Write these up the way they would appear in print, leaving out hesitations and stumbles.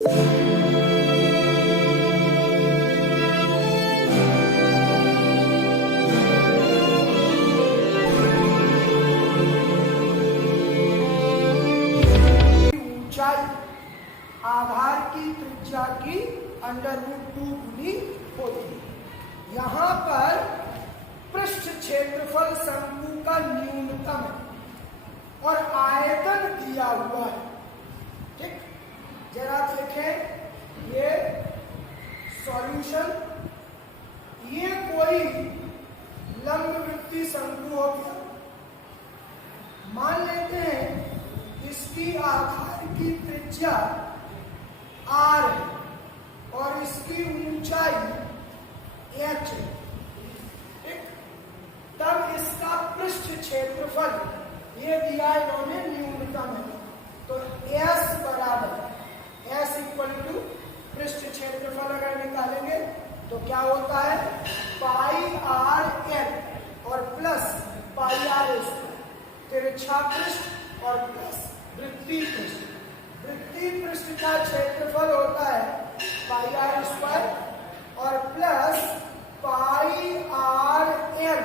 ऊंचाई आधार की त्रिज्या की √2 गुनी होती है। यहाँ पर पृष्ठ क्षेत्रफल शंकु का न्यूनतम है और आयतन दिया हुआ है। ठीक, जरा देखें ये सॉल्यूशन। ये कोई लंबवृत्तीय शंकु हो गया। मान लेते हैं इसकी आधार की त्रिज्या r है और इसकी ऊंचाई h है। ठीक, तब इसका पृष्ठ क्षेत्रफल ये दिया है इन्होंने न्यूनतम है, तो s बराबर s इक्वल टू पृष्ठ क्षेत्रफल अगर निकालेंगे तो क्या होता है पाई r n और प्लस पाई r तिरछा पृष्ठ और प्लस वृत्तीय पृष्ठ। वृत्तीय पृष्ठ का क्षेत्रफल होता है पाई r स्क्वायर और प्लस पाई r n,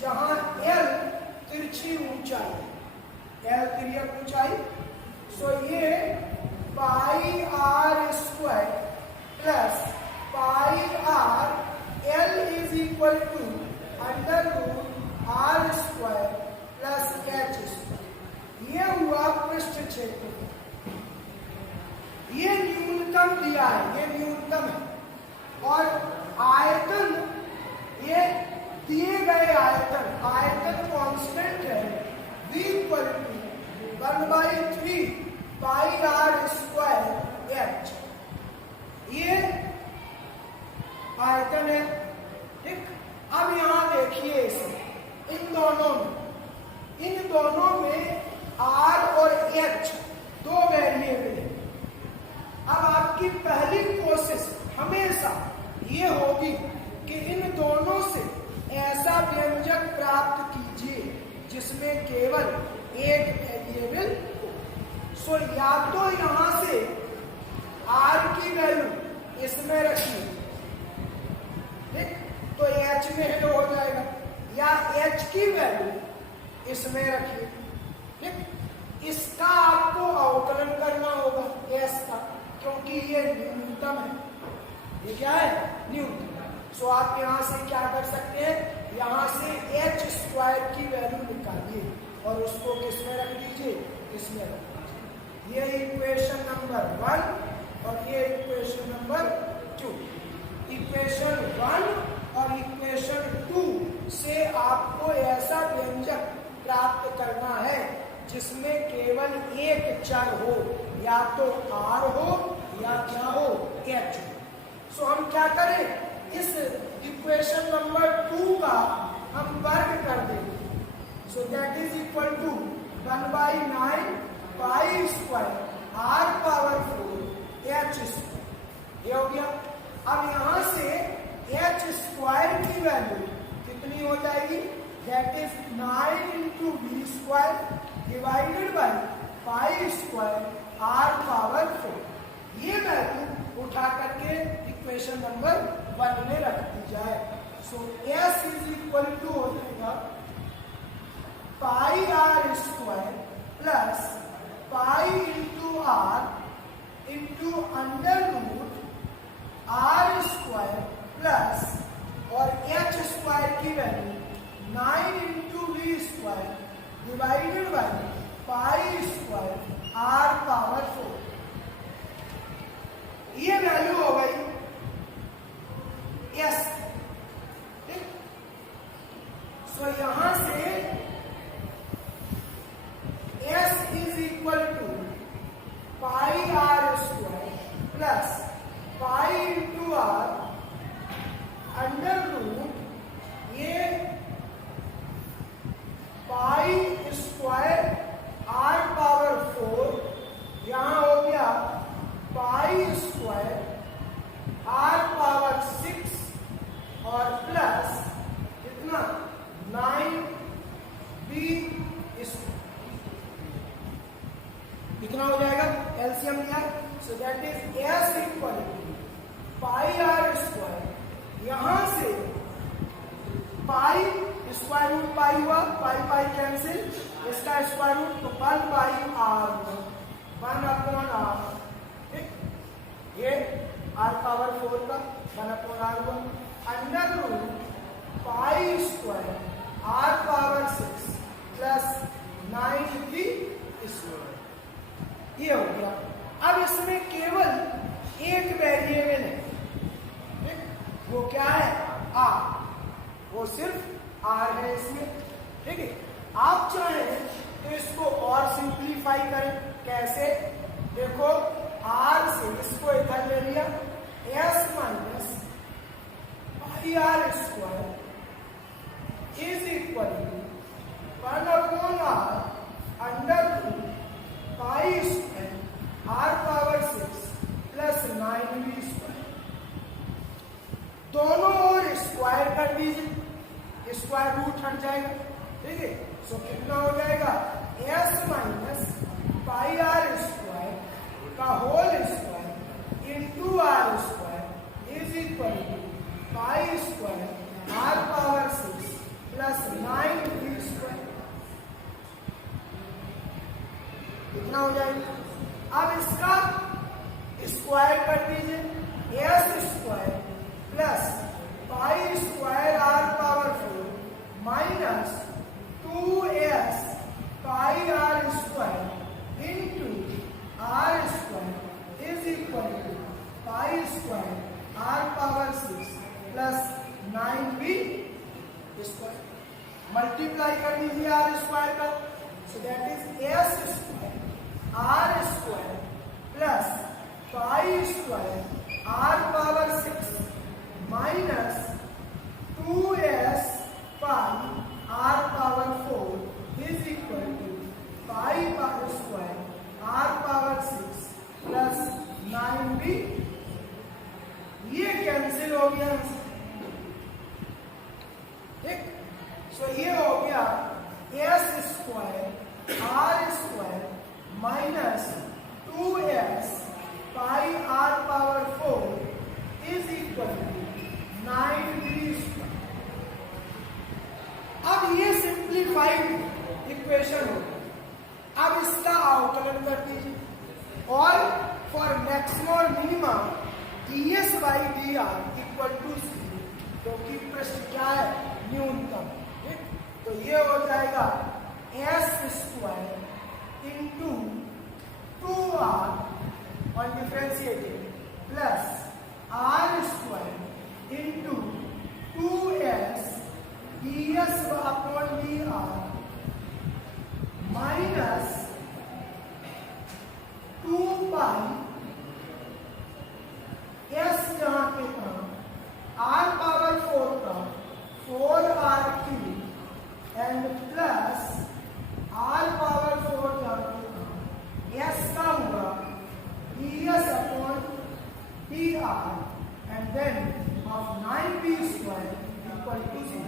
जहां l तिरछी ऊंचाई है, l तिर्यक ऊंचाई। सो ये pi r square plus pi r l is equal to √r square plus h square. ये हुआ पृष्ठ क्षेत्रफल। ये न्यूनतम दिया है, ये न्यूनतम है। और आयतन, ये दिए गए आयतन कांस्टेंट है v equal to 1/3 pi r square h। ये आयतन है। ठीक, अब यहां देखिए इसे इन दोनों में r और h दो वेरिएबल है। अब आपकी पहली कोशिश हमेशा ये होगी कि इन दोनों से ऐसा व्यंजक प्राप्त कीजिए जिसमें केवल एक वेरिएबल हो। सो या तो यहां से r की वैल्यू इसमें रखिए, ठीक, तो h में हेलो हो जाएगा, या h की वैल्यू इसमें रखिए। ठीक, इसका आपको अवकलन करना होगा s का, क्योंकि ये न्यूनतम है। ये क्या है? न्यूनतम। सो आप यहां से क्या कर सकते हैं, यहां से h स्क्वायर की वैल्यू निकालिए और उसको किसमें रख दीजिए, इसमें रख दीजिए। ये इक्वेशन नंबर 1 और ये इक्वेशन नंबर 2। इक्वेशन 1 और इक्वेशन 2 से आपको ऐसा व्यंजक प्राप्त करना है जिसमें केवल एक चर हो, या तो r हो या क्या हो, h हो। सो हम क्या करें, इस इक्वेशन नंबर 2 का हम वर्ग कर देंगे। So that is equal to 1/9 pi square r power 4 h square. ये हो गया। अब यहां से h स्क्वायर की वैल्यू कितनी हो जाएगी, that is 9 into v square divided by pi square r power 4। ये वैल्यू उठा करके इक्वेशन नंबर 1 में रख दी जाए। सो s इज इक्वल टू हो जाएगा पाई r square plus pi into r into √r square plus और h स्क्वायर की value 9 into v square divided by pi square r power 4। ये वैल्यू हो गई s। ठीक, सो यहां से s is equal to pi r square plus pi into r ये पाई square r power 4, यहां हो गया पाई स्क्वायर r पावर 6 और प्लस कितना 9b कितना हो जाएगा, एलसीएम लिया। So that is S equal to pi R square. यहां से पाई स्क्वायर रूट पाई हुआ, पाई पाई कैंसिल, इसका स्क्वायर रूट तो 1 बाई आर 1 अपॉन आर, ठीक, ये आर पावर 4 का 1 upon R 1 under root pi square R power 6 plus 9 की square. ये हो गया। अब इसमें केवल एक वेरिएबल है, ठीक, वो क्या है, आर, वो सिर्फ आर है इसमें, ठीक है। आप चाहें तो इसको और सिंप्लीफाई करें, कैसे, देखो आर से इसको इधर ले लिया, S minus pi R square is equal to 1 upon R under root pi square R power 6 plus 9b square. दोनों ओर स्क्वायर कर दीजिए, स्क्वायर रूट हट जाएगा, ठीक है। सो कितना हो जाएगा, S minus pi R square का whole square into R square is equal to pi square R power 6 plus 9b square. कितना हो जाएगा, अब इसका स्क्वायर कर दीजिए, S square plus pi square R power 4 minus 2s pi R square into R square is equal to pi square R power 6 plus 9b square. Multiply कर दीजिए R square का, so that is S square R square plus pi square R power 6 minus 2s pi R power 4 is equal to pi power square R power 6 plus 9b। ये cancel हो गया, ठीक। सो ये हो गया S square R square minus 2s pi R power 4 is equal to 9b square. अब ये simplified equation हो गया। अब इसका अवकलन कर दीजिए और फॉर मैक्सिमम और minimum ds by D R equal to 0, क्योंकि प्रश्न क्या है, न्यूनतम, ठीक। तो ये हो जाएगा S square into 2r on differentiating plus R square into 2s ds upon D R minus 2 pi s जहां पे था आर पावर 4 का 4r cube and plus R power 4 जहां पे था s का होगा ds upon D R and then of 9b square equal to 0।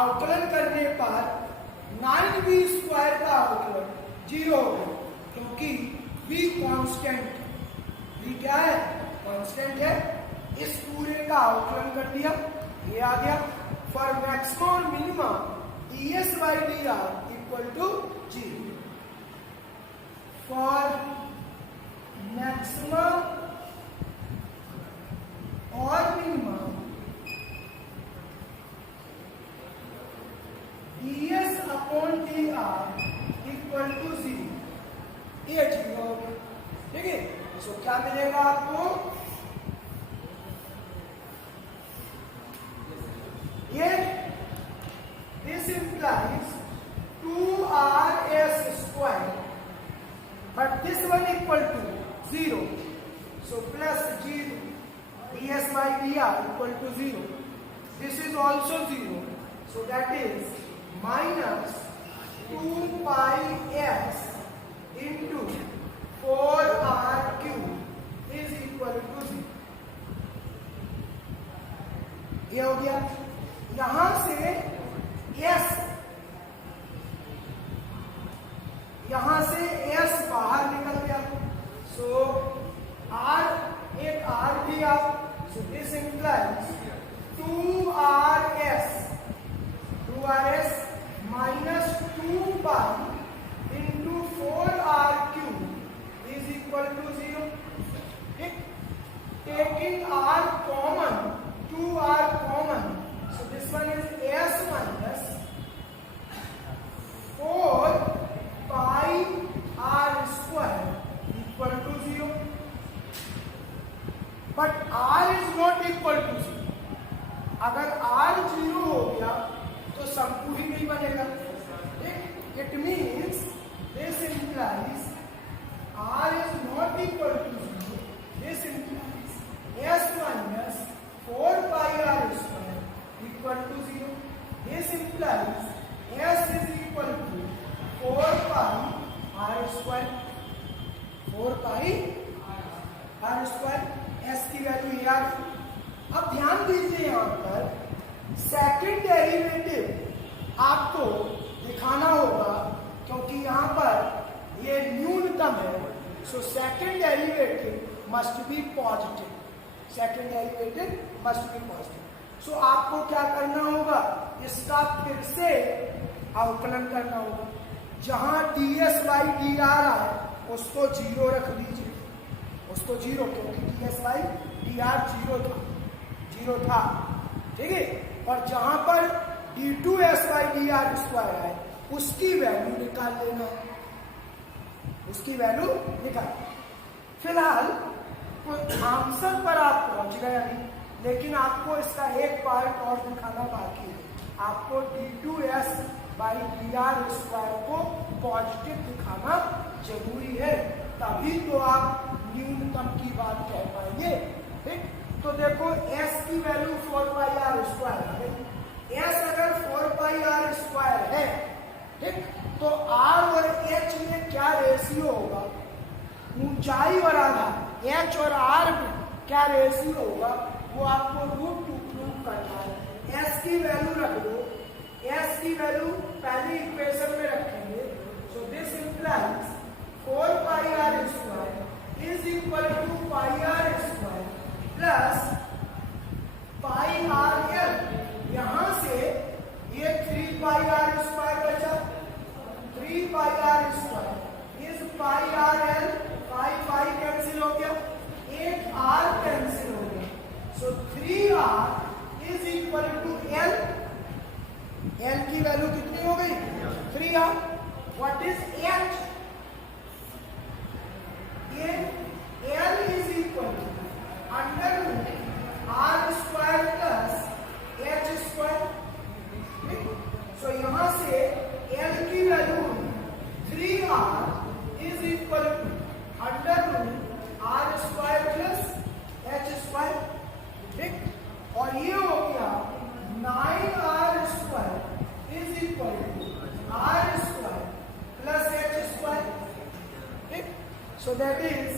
अवकलन करने पर 9b स्क्वायर का अवकलन 0 होगा, क्योंकि b कांस्टेंट, b क्या है, कांस्टेंट है। इस पूरे का अवकलन कर दिया, ये आ गया। फॉर मैक्सिमम और minimum ds by D R equal to 0। For maximum और minimum ds upon D R equal to 0, ये 0 हो गया, ठीक है। सो क्या मिलेगा आपको, ये this implies 2rs square, but this one equal to 0, so plus 0 ds by dr equal to 0. This is also 0, so that is minus 2 pi s into 4r cube is equal to 0. ये हो गया। यहां से s, यहां से s बाहर निकल गया, implies 2rs minus 2 pi into 4r cube is equal to 0. Taking r common, 2r common, so this one is s minus 4 pi r square equal to 0. But r is not equal to 0. अगर r 0 हो गया तो संपूर्ण नहीं बनेगा. It means this implies r is not equal to 0. This implies s minus 4 pi r square equal to 0. This implies s is equal to 4 pi r square. 4 pi r square. s की value ये आ गई. अब ध्यान दीजिए यहां पर second derivative आपको दिखाना होगा क्योंकि यहां पर ये न्यूनतम है. So second derivative must be positive. Second derivative must be positive. So आपको क्या करना होगा, इसका फिर से अवकलन करना होगा. जहां ds बाई डी आर है उसको 0 रख लीजिए. उसको 0, क्योंकि ds बाई डी आर 0 था. ठीक है. और जहां पर d2s by D R square है उसकी वैल्यू निकाल लेना. उसकी वैल्यू निकाल. फिलहाल आंसर पर आप पहुंच गए अभी, लेकिन आपको इसका एक पार्ट और दिखाना बाकी है. आपको d2s by D R square को पॉजिटिव दिखाना जरूरी है, तभी तो आप न्यूनतम की बात कह पाएंगे. ठीक. तो देखो s की वैल्यू 4 पाई आर स्क्वायर है. s अगर 4 पाई आर स्क्वायर है, ठीक, तो r और h में क्या रेशियो होगा, ऊंचाई और आधार h और r में क्या रेशियो होगा वो आपको √2 प्रूव करना है. s की वैल्यू रख दो. s की वैल्यू पहली इक्वेशन में रखेंगे. So this implies 4 pi R square is equal to pi R square plus pi R L. यहां से ये 3 पाई आर स्क्वायर बचा. 3 pi R square is pi R L. Pi cancel हो गया, एक r कैंसिल हो गया. So 3r is equal to l. l की वैल्यू कितनी हो गई, 3r. What is h? ये l is equal to under root r square plus h square. So यहां से l की वैल्यू 3r is equal to under root r square plus h square. ठीक. और ये हो गया 9r square is equal to r square plus h square. ठीक. So that is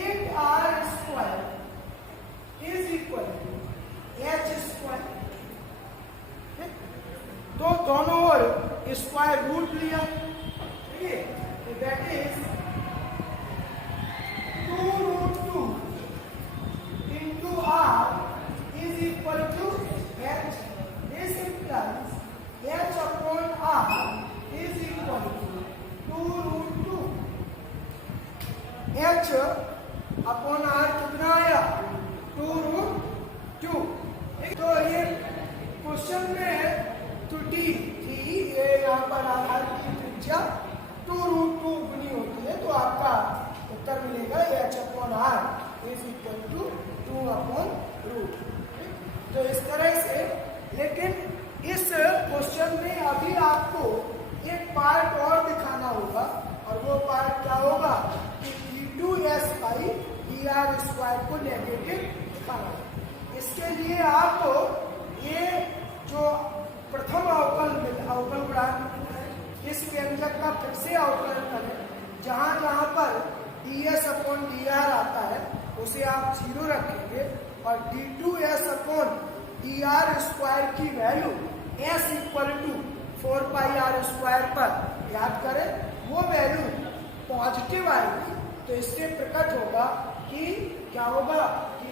8r square is equal to h square. ठीक. तो दोनों ओर स्क्वायर रूट लिया. ठीक है. That is 2√2 into r is equal to h. This implies h upon r is equal to 2√2. h upon r कितना आया, 2√2. तो ये क्वेश्चन में त्रुटि थी. ये यहाँ पर आधार की त्रिज्या 2√2 गुनी होती है, तो आपका उत्तर मिलेगा h upon r is equal to 2 upon root. तो इस तरह से. लेकिन इस क्वेश्चन में अभी आपको एक पार्ट और दिखाना होगा, और वो पार्ट क्या होगा कि d2s by D R square को नेगेटिव दिखाना है. इसके लिए आपको ये जो प्रथम अवकल गुणांक है, इस व्यंजक का फिर से अवकलन करें. जहां जहां पर ds अपॉन डी आर आता है उसे आप 0 रखेंगे, और d2s upon D R square की वैल्यू s equal to 4 pi R square पर याद करें, वो वैल्यू पॉजिटिव आएगी. तो इससे प्रकट होगा कि क्या होगा कि